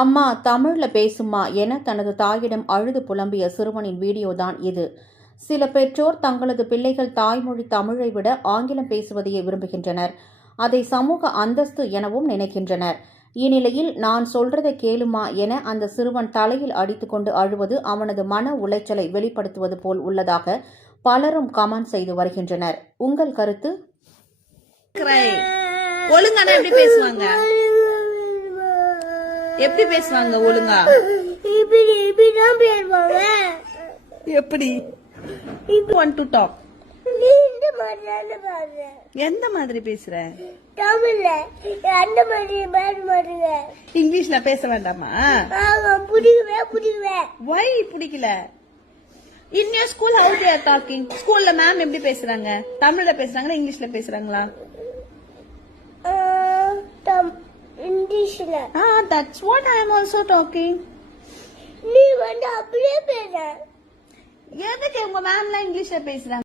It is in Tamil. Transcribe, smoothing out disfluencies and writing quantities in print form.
அம்மா தமிழ்ல பேசுமா என தனது தாயிடம் அழுது புலம்பிய சிறுவனின் வீடியோதான் இது. சில பெற்றோர் தங்களது பிள்ளைகள் தாய்மொழி தமிழை விட ஆங்கிலம் பேசுவதையே விரும்புகின்றனர். அதை சமூக அந்தஸ்து எனவும் நினைக்கின்றனர். இந்நிலையில் நான் சொல்றதை கேளுமா என அந்த சிறுவன் தலையில் அடித்துக்கொண்டு அழுவது அவனது மன உளைச்சலை வெளிப்படுத்துவது போல் உள்ளதாக பலரும் கமெண்ட் செய்து வருகின்றனர். உங்கள் கருத்து? ஒழுங்கான எப்படி பேசுவாங்க? எப்படி பேசுவாங்க ஒழுங்கா? எப்படி? want to talk? எந்த மாதிரி பேசுற? தமிழ்ல அந்த மாதிரி பேசுறீங்க. இங்கிலீஷ்ல பேச வேண்டாமா? புடிக்கவே why பிடிக்கல? in your school how they are talking? ஸ்கூல்ல மேம் எப்படி பேசுறாங்க? தமிழ்ல பேசுறாங்களா இங்கிலீஷ்ல பேசுறாங்களா? இங்கிலீஷ்ல. That's what I am also talking. நீ வந்து அப்படியே பேச. எதுக்கு உங்க மேம்லாம் இங்கிலீஷ்ல பேசுறாங்க?